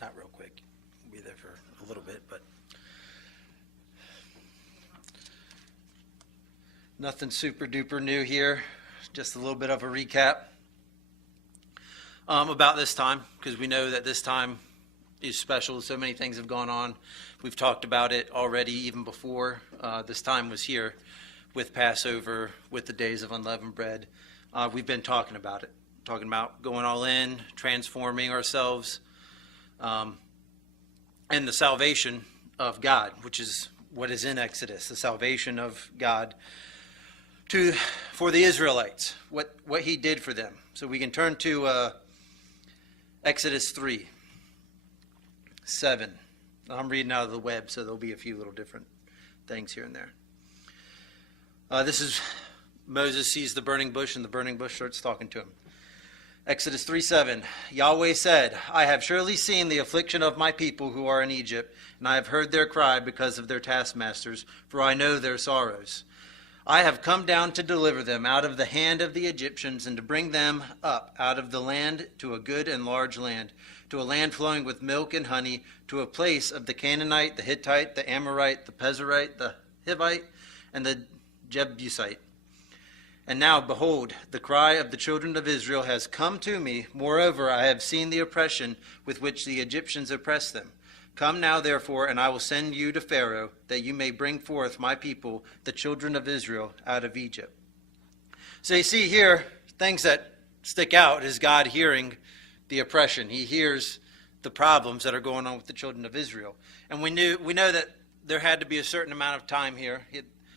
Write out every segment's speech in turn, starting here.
Not real quick. We'll be there for a little bit, but nothing super duper new here. Just a little bit of a recap about this time, because we know that this time is special. So many things have gone on. We've talked about it already even before this time was here, with Passover, with the days of unleavened bread. We've been talking about it, talking about going all in, transforming ourselves, and the salvation of God, which is what is in Exodus, the salvation of God for the Israelites, what he did for them. So we can turn to Exodus 3:7. I'm reading out of the web, so there'll be a few little different things here and there. This is Moses sees the burning bush, and the burning bush starts talking to him. Exodus 3:7. Yahweh said, I have surely seen the affliction of my people who are in Egypt, and I have heard their cry because of their taskmasters, for I know their sorrows. I have come down to deliver them out of the hand of the Egyptians, and to bring them up out of the land to a good and large land, to a land flowing with milk and honey, to a place of the Canaanite, the Hittite, the Amorite, the Pezerite, the Hivite, and the Jebusite. And now, behold, the cry of the children of Israel has come to me. Moreover, I have seen the oppression with which the Egyptians oppress them. Come now, therefore, and I will send you to Pharaoh, that you may bring forth my people, the children of Israel, out of Egypt. So you see here, things that stick out is God hearing the oppression. He hears the problems that are going on with the children of Israel. And we know that there had to be a certain amount of time here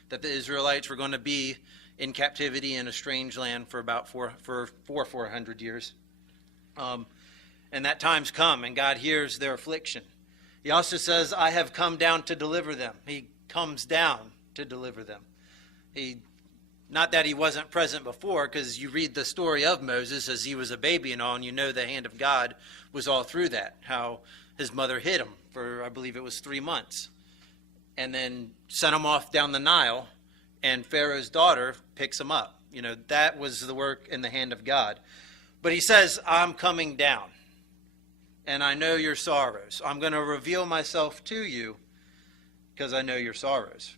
that the Israelites were going to be in captivity in a strange land for about 400 years. And that time's come, and God hears their affliction. He also says, I have come down to deliver them. He comes down to deliver them. Not that he wasn't present before, because you read the story of Moses as he was a baby and all, and you know the hand of God was all through that, how his mother hid him for, I believe it was 3 months, and then sent him off down the Nile, and Pharaoh's daughter picks him up. You know, that was the work in the hand of God. But he says, I'm coming down, and I know your sorrows. I'm going to reveal myself to you because I know your sorrows.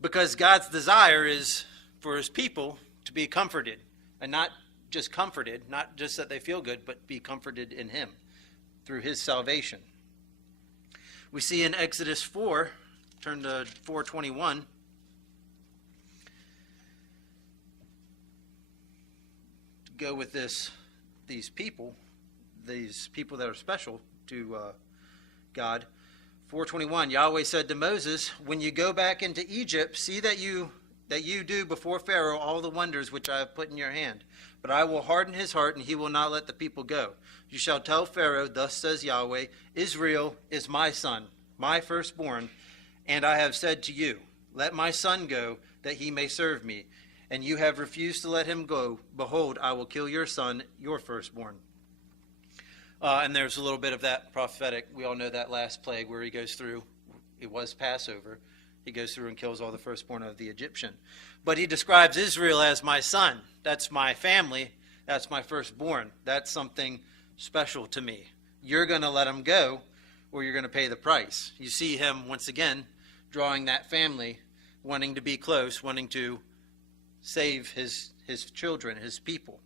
Because God's desire is for his people to be comforted, and not just comforted, not just that they feel good, but be comforted in him through his salvation. We see in Exodus 4, turn to 4:21. To go with these people that are special to God. 4:21. Yahweh said to Moses, when you go back into Egypt, see that you do before Pharaoh all the wonders which I have put in your hand. But I will harden his heart, and he will not let the people go. You shall tell Pharaoh, thus says Yahweh, Israel is my son, my firstborn, and I have said to you, let my son go, that he may serve me. And you have refused to let him go. Behold, I will kill your son, your firstborn. And there's a little bit of that prophetic. We all know that last plague where he goes through. It was Passover. He goes through and kills all the firstborn of the Egyptian. But he describes Israel as my son. That's my family. That's my firstborn. That's something special to me. You're going to let him go, or you're going to pay the price. You see him, once again, drawing that family, wanting to be close, wanting to save his children, his people.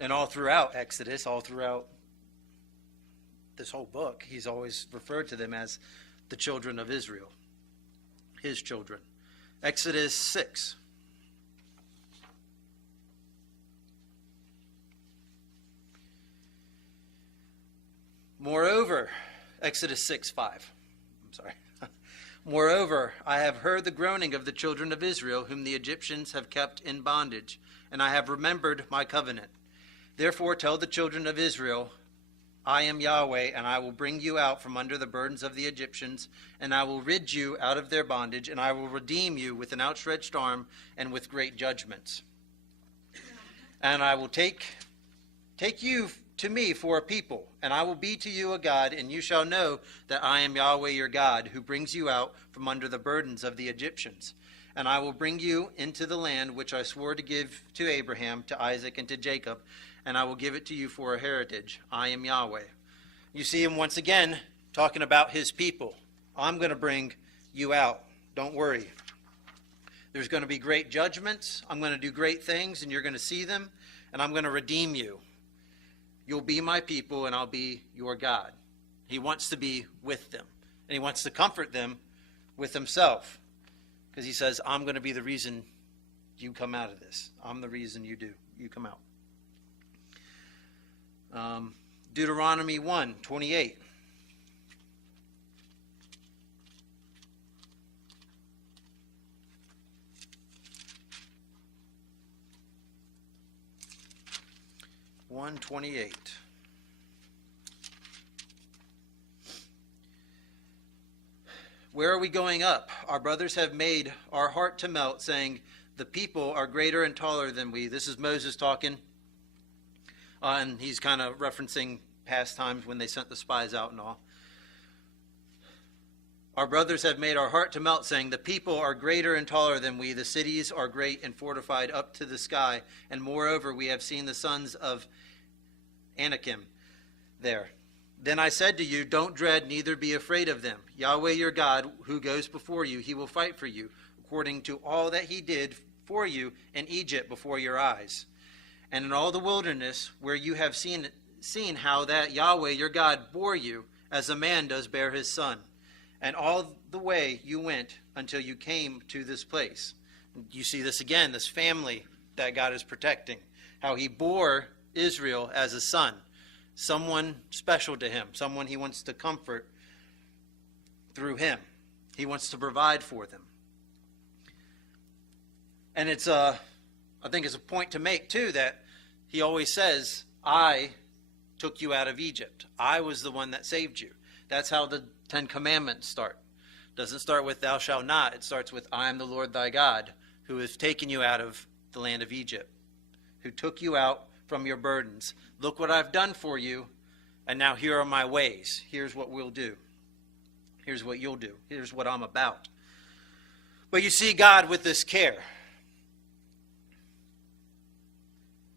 And all throughout Exodus, all throughout this whole book, he's always referred to them as the children of Israel, his children. Exodus 6. Moreover, Exodus 6:5. I'm sorry. Moreover, I have heard the groaning of the children of Israel, whom the Egyptians have kept in bondage, and I have remembered my covenant. Therefore tell the children of Israel, I am Yahweh, and I will bring you out from under the burdens of the Egyptians, and I will rid you out of their bondage, and I will redeem you with an outstretched arm and with great judgments. And I will take you to me for a people, and I will be to you a God, and you shall know that I am Yahweh your God, who brings you out from under the burdens of the Egyptians. and I will bring you into the land which I swore to give to Abraham, to Isaac, and to Jacob, and I will give it to you for a heritage. I am Yahweh. You see him once again talking about his people. I'm going to bring you out. Don't worry. There's going to be great judgments. I'm going to do great things, and you're going to see them, and I'm going to redeem you. You'll be my people, and I'll be your God. He wants to be with them, and he wants to comfort them with himself, because he says, I'm going to be the reason you come out of this. I'm the reason you come out. Deuteronomy 1:28. Where are we going up? Our brothers have made our heart to melt, saying, the people are greater and taller than we. This is Moses talking. And he's kind of referencing past times when they sent the spies out and all. Our brothers have made our heart to melt, saying, the people are greater and taller than we. The cities are great and fortified up to the sky. And moreover, we have seen the sons of Anakim there. Then I said to you, don't dread, neither be afraid of them. Yahweh your God, who goes before you, he will fight for you, according to all that he did for you in Egypt before your eyes. And in all the wilderness, where you have seen how that Yahweh your God bore you, as a man does bear his son, and all the way you went until you came to this place. You see this again, this family that God is protecting, how he bore Israel as a son, someone special to him, someone he wants to comfort through him. He wants to provide for them. And it's I think it's a point to make too, that he always says, I took you out of Egypt. I was the one that saved you. That's how the Ten Commandments start. It doesn't start with thou shalt not. It starts with I am the Lord thy God, who has taken you out of the land of Egypt, who took you out from your burdens. Look what I've done for you, and now here are my ways. Here's what we'll do. Here's what you'll do. Here's what I'm about. But you see God with this care.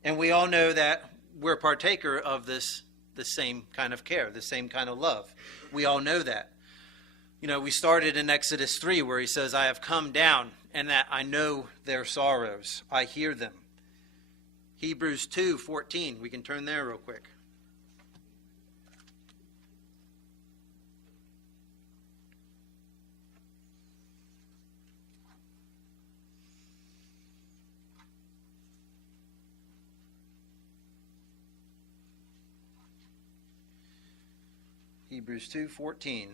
And we all know that we're partaker of the same kind of care, the same kind of love. We all know that. You know, we started in Exodus 3 where he says, I have come down and that I know their sorrows. I hear them. Hebrews 2:14. We can turn there real quick. Hebrews 2:14.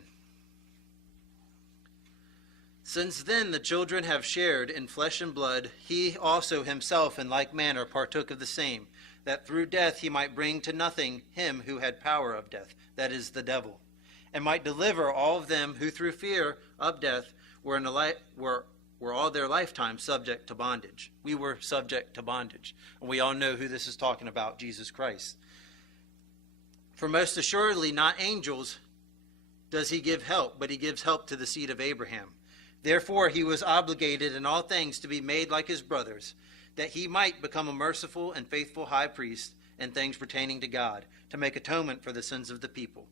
Since then the children have shared in flesh and blood, he also himself in like manner partook of the same, that through death he might bring to nothing him who had power of death, that is, the devil, and might deliver all of them who through fear of death were all their lifetime subject to bondage. We were subject to bondage. And we all know who this is talking about, Jesus Christ. For most assuredly not angels does he give help, but he gives help to the seed of Abraham. Therefore he was obligated in all things to be made like his brothers, that he might become a merciful and faithful high priest in things pertaining to God, to make atonement for the sins of the people.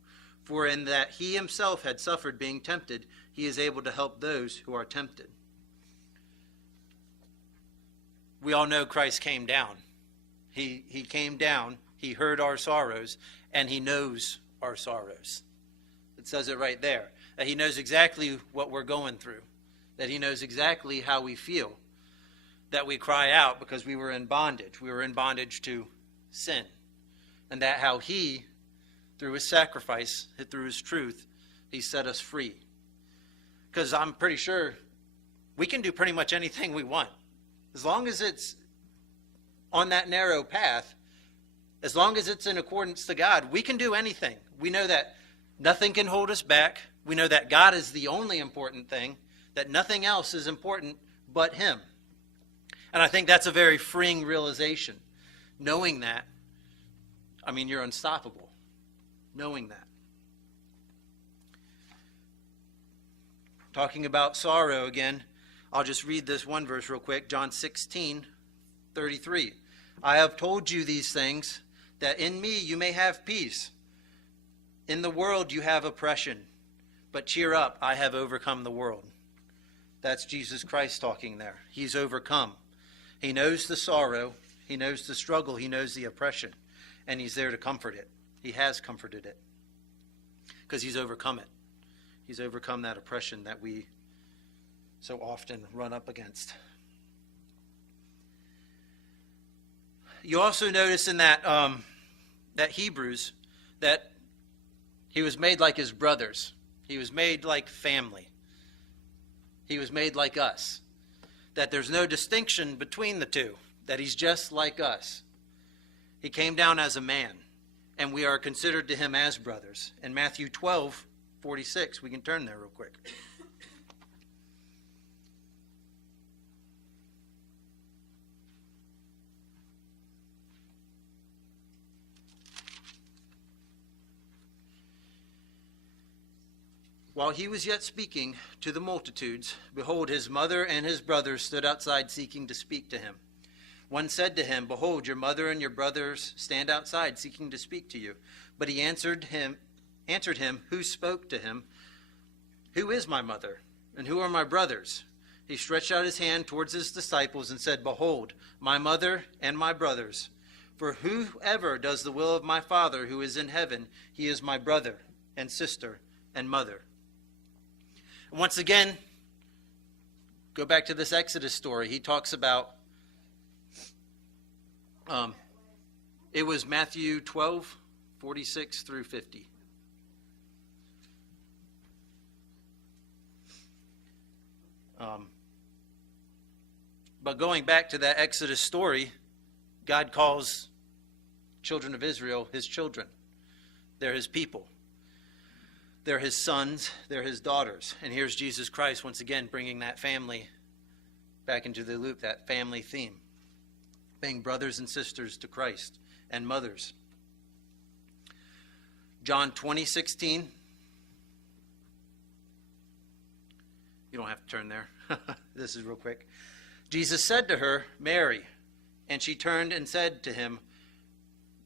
For in that he himself had suffered being tempted, he is able to help those who are tempted. We all know Christ came down. He came down, he heard our sorrows, and he knows our sorrows. It says it right there, that he knows exactly what we're going through, that he knows exactly how we feel, that we cry out because we were in bondage. We were in bondage to sin. And that how he, through his sacrifice, through his truth, he set us free. Because I'm pretty sure we can do pretty much anything we want. As long as it's on that narrow path, as long as it's in accordance to God, we can do anything. We know that nothing can hold us back. We know that God is the only important thing, that nothing else is important but him. And I think that's a very freeing realization. Knowing that, I mean, you're unstoppable. Knowing that. Talking about sorrow again, I'll just read this one verse real quick. John 16:33. I have told you these things, that in me you may have peace. In the world you have oppression, but cheer up, I have overcome the world. That's Jesus Christ talking there. He's overcome. He knows the sorrow, he knows the struggle, he knows the oppression, and he's there to comfort it. He has comforted it because he's overcome it. He's overcome that oppression that we so often run up against. You also notice in that Hebrews that he was made like his brothers. He was made like family. He was made like us. That there's no distinction between the two. That he's just like us. He came down as a man, and we are considered to him as brothers. In Matthew 12:46, we can turn there real quick. While he was yet speaking to the multitudes, behold, his mother and his brothers stood outside seeking to speak to him. One said to him, behold, your mother and your brothers stand outside seeking to speak to you. But he answered him, who spoke to him, who is my mother, and who are my brothers? He stretched out his hand towards his disciples and said, behold, my mother and my brothers. For whoever does the will of my Father who is in heaven, he is my brother and sister and mother. And once again, go back to this Exodus story. He talks about, it was Matthew 12:46 through 50. But going back to that Exodus story, God calls children of Israel his children. They're his people. They're his sons, they're his daughters. And here's Jesus Christ once again bringing that family back into the loop, that family theme. Being brothers and sisters to Christ and mothers. John 20:16. You don't have to turn there. This is real quick. Jesus said to her, Mary, and she turned and said to him,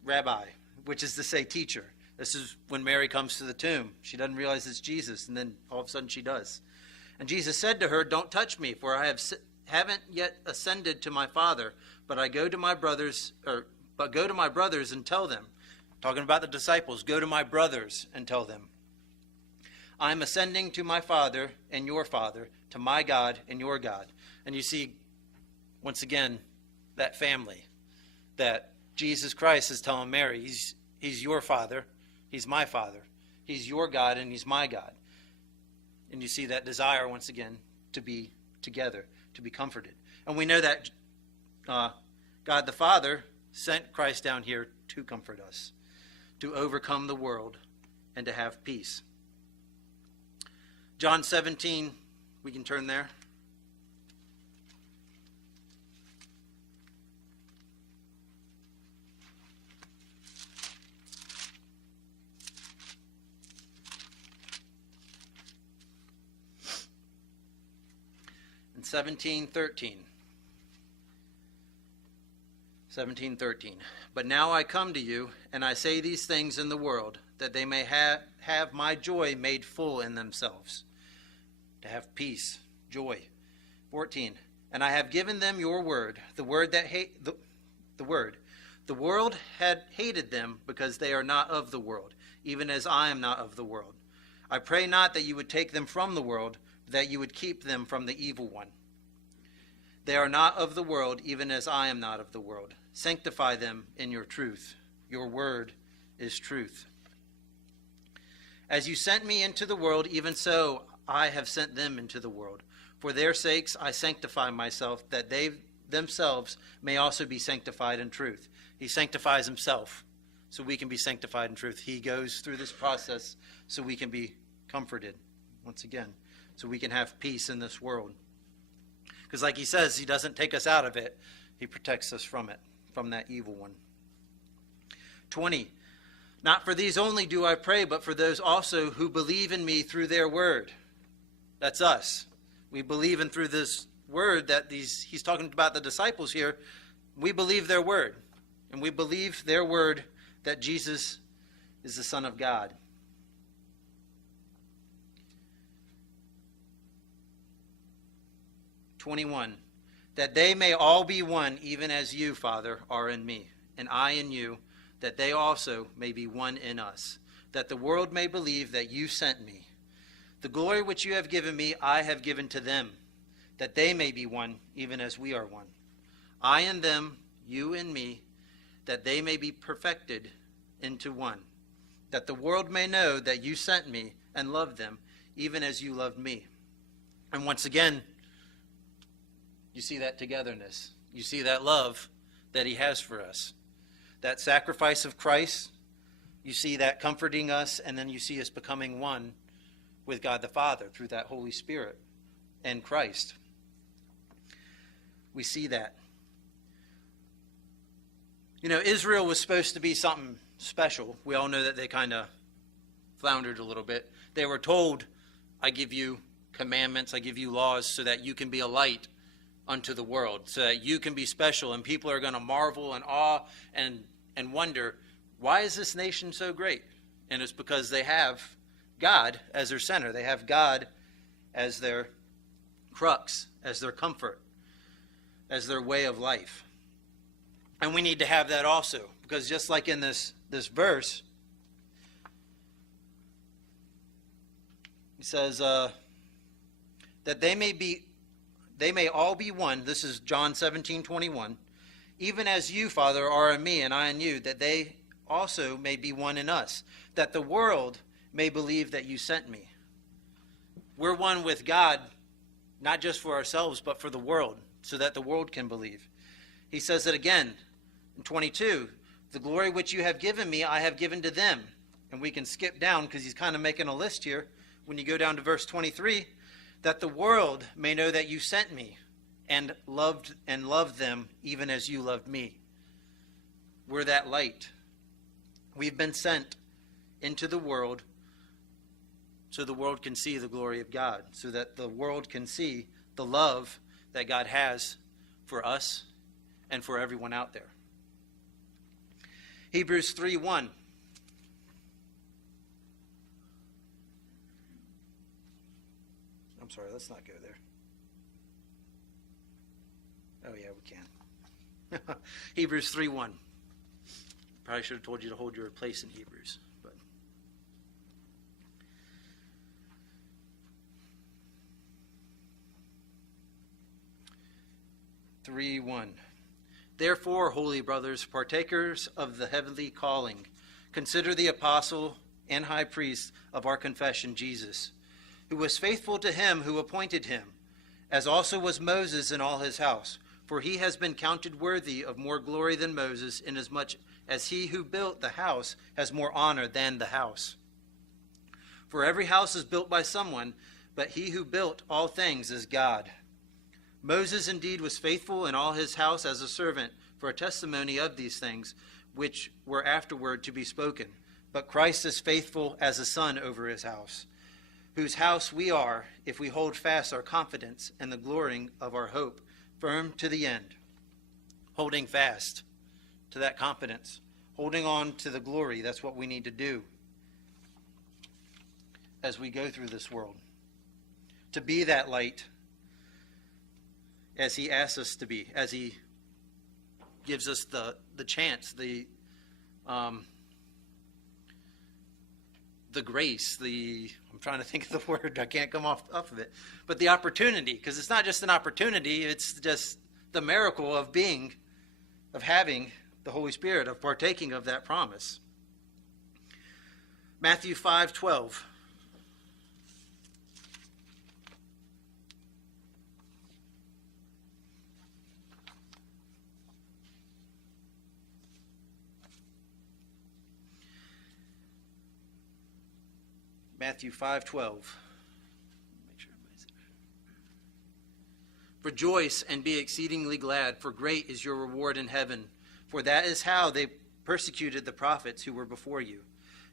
Rabbi, which is to say teacher. This is when Mary comes to the tomb. She doesn't realize it's Jesus, and then all of a sudden she does. And Jesus said to her, don't touch me, for I haven't yet ascended to my Father, but go to my brothers and tell them. Talking about the disciples, go to my brothers and tell them. I am ascending to my Father and your Father, to my God and your God. And you see, once again, that family, that Jesus Christ is telling Mary, he's your Father. He's my Father. He's your God and he's my God. And you see that desire once again to be together, to be comforted. And we know that God the Father sent Christ down here to comfort us, to overcome the world and to have peace. John 17, we can turn there. And 17:13. But now I come to you, and I say these things in the world, that they may have my joy made full in themselves. To have peace, joy. 14. And I have given them your word, the word that the word. The world had hated them because they are not of the world, even as I am not of the world. I pray not that you would take them from the world, but that you would keep them from the evil one. They are not of the world, even as I am not of the world. Sanctify them in your truth. Your word is truth. As you sent me into the world, even so I have sent them into the world. For their sakes I sanctify myself, that they themselves may also be sanctified in truth. He sanctifies himself so we can be sanctified in truth. He goes through this process so we can be comforted, once again, so we can have peace in this world. Because like he says, he doesn't take us out of it. He protects us from it, from that evil one. 20. Not for these only do I pray, but for those also who believe in me through their word. That's us. We believe in through this word that he's talking about the disciples here, we believe their word. And we believe their word that Jesus is the Son of God. "21, that they may all be one, even as you, Father, are in me, and I in you, that they also may be one in us, that the world may believe that you sent me. The glory which you have given me, I have given to them, that they may be one, even as we are one. I in them, you in me, that they may be perfected into one, that the world may know that you sent me and loved them, even as you loved me." And once again, you see that togetherness. You see that love that he has for us. That sacrifice of Christ, you see that comforting us, and then you see us becoming one with God the Father through that Holy Spirit and Christ. We see that. You know, Israel was supposed to be something special. We all know that they kind of floundered a little bit. They were told, I give you commandments, I give you laws so that you can be a light unto the world, so that you can be special, and people are going to marvel and awe and wonder, why is this nation so great? And it's because they have God as their center. They have God as their crux, as their comfort, as their way of life. And we need to have that also, because just like in this verse, he says that they may all be one. This is John 17:21. "Even as you, Father, are in me and I in you, that they also may be one in us, that the world may believe that you sent me." We're one with God, not just for ourselves, but for the world, so that the world can believe. He says it again in 22, "The glory which you have given me, I have given to them." And we can skip down because he's kind of making a list here. When you go down to verse 23, "That the world may know that you sent me and loved them even as you loved me." We're that light. We've been sent into the world so the world can see the glory of God, so that the world can see the love that God has for us and for everyone out there. Hebrews 3:1. I'm sorry, let's not go there. Oh yeah, we can. Hebrews 3:1. Probably should have told you to hold your place in Hebrews. But "Therefore, holy brothers, partakers of the heavenly calling, consider the apostle and high priest of our confession, Jesus, who was faithful to him who appointed him, as also was Moses in all his house. For he has been counted worthy of more glory than Moses, inasmuch as he who built the house has more honor than the house. For every house is built by someone, but he who built all things is God. Moses indeed was faithful in all his house as a servant for a testimony of these things, which were afterward to be spoken. But Christ is faithful as a son over his house, whose house we are, if we hold fast our confidence and the glorying of our hope firm to the end." Holding fast to that confidence, holding on to the glory, that's what we need to do as we go through this world. To be that light as he asks us to be, as he gives us the chance, the grace, I'm trying to think of the word, I can't come off of it, but the opportunity, because it's not just an opportunity, it's just the miracle of having the Holy Spirit, of partaking of that promise. Matthew 5:12. Matthew 5:12. Make sure everybody's there. "Rejoice and be exceedingly glad, for great is your reward in heaven. For that is how they persecuted the prophets who were before you.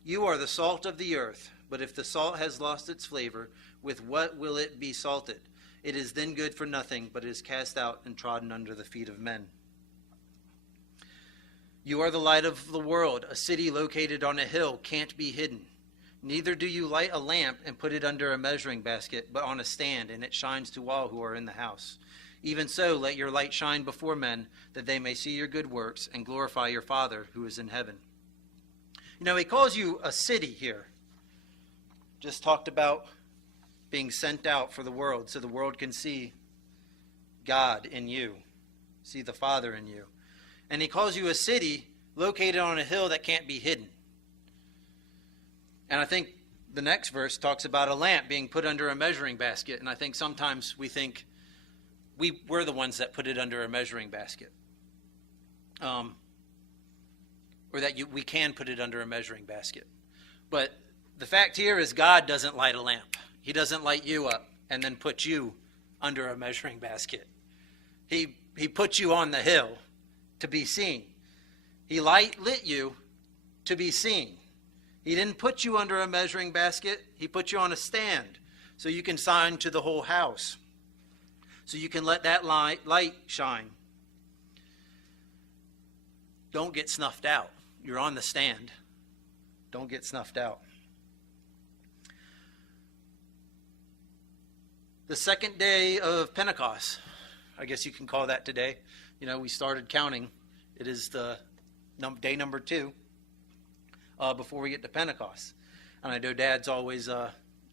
You are the salt of the earth, but if the salt has lost its flavor, with what will it be salted? It is then good for nothing, but is cast out and trodden under the feet of men. You are the light of the world. A city located on a hill can't be hidden. Neither do you light a lamp and put it under a measuring basket, but on a stand, and it shines to all who are in the house. Even so, let your light shine before men, that they may see your good works and glorify your Father who is in heaven. You know, he calls you a city here. Just talked about being sent out for the world so the world can see God in you, see the Father in you. And he calls you a city located on a hill that can't be hidden. And I think the next verse talks about a lamp being put under a measuring basket. And I think sometimes we think we're the ones that put it under a measuring basket. Or that we can put it under a measuring basket. But the fact here is God doesn't light a lamp. He doesn't light you up and then put you under a measuring basket. He put you on the hill to be seen. He lit you to be seen. He didn't put you under a measuring basket. He put you on a stand so you can shine to the whole house. So you can let that light shine. Don't get snuffed out. You're on the stand. Don't get snuffed out. The second day of Pentecost, I guess you can call that today. You know, we started counting. It is the day number 2 before we get to Pentecost. And I know Dad's always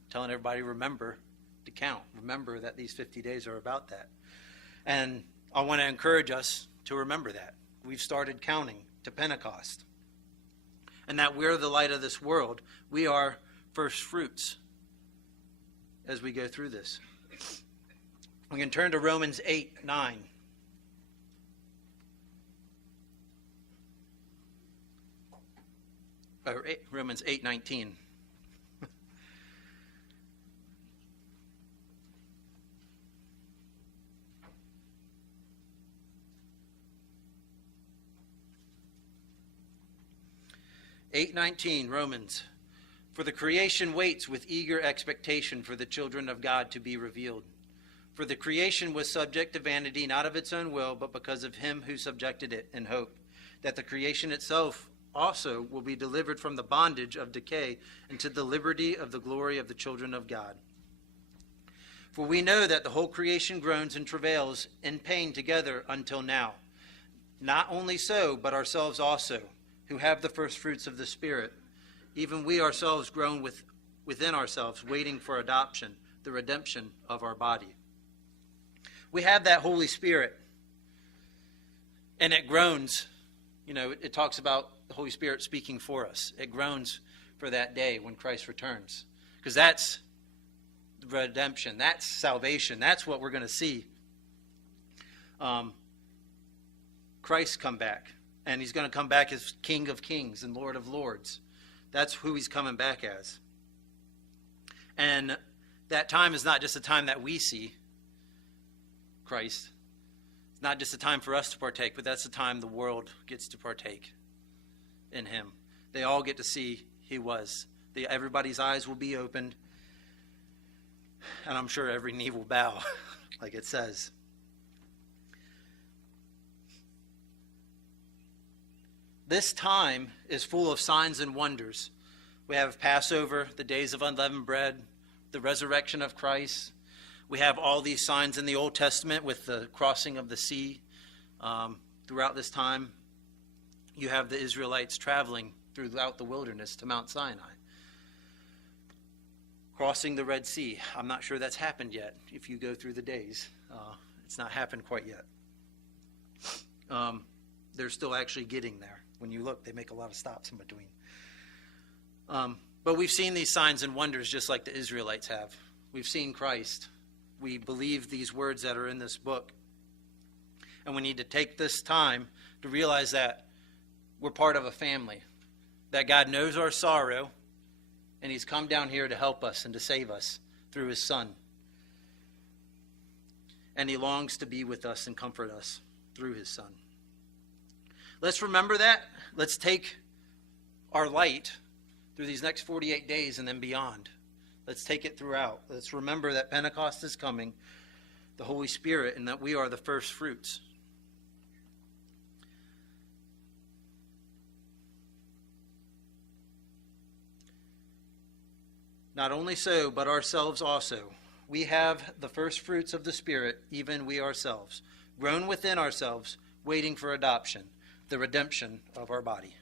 telling everybody, remember to count. Remember that these 50 days are about that. And I want to encourage us to remember that. We've started counting to Pentecost. And that we're the light of this world. We are first fruits as we go through this. We can turn to Romans 8:9. Romans 8:19. Romans. For the creation waits with eager expectation for the children of God to be revealed. For the creation was subject to vanity, not of its own will, but because of him who subjected it, in hope that the creation itself also will be delivered from the bondage of decay into the liberty of the glory of the children of God. For we know that the whole creation groans and travails in pain together until now. Not only so, but ourselves also, who have the first fruits of the Spirit, even we ourselves groan within ourselves, waiting for adoption, the redemption of our body. We have that Holy Spirit, and it groans. You know, it talks about the Holy Spirit speaking for us. It groans for that day when Christ returns, because that's redemption, that's salvation, that's what we're going to see. Christ come back, and he's going to come back as King of Kings and Lord of Lords. That's who he's coming back as. And that time is not just a time that we see Christ. It's not just a time for us to partake, but that's the time the world gets to partake in him. They all get to see he was. Everybody's eyes will be opened, and I'm sure every knee will bow, like it says. This time is full of signs and wonders. We have Passover, the days of unleavened bread, the resurrection of Christ. We have all these signs in the Old Testament with the crossing of the sea. Throughout this time, you have the Israelites traveling throughout the wilderness to Mount Sinai, crossing the Red Sea. I'm not sure that's happened yet. If you go through the days, it's not happened quite yet. They're still actually getting there. When you look, they make a lot of stops in between. But we've seen these signs and wonders just like the Israelites have. We've seen Christ. We believe these words that are in this book. And we need to take this time to realize that we're part of a family, that God knows our sorrow, and he's come down here to help us and to save us through his Son. And he longs to be with us and comfort us through his Son. Let's remember that. Let's take our light through these next 48 days and then beyond. Let's take it throughout. Let's remember that Pentecost is coming. the Holy Spirit, and that we are the first fruits. Not only so, but ourselves also. We have the first fruits of the Spirit, even we ourselves, grown within ourselves, waiting for adoption, the redemption of our body.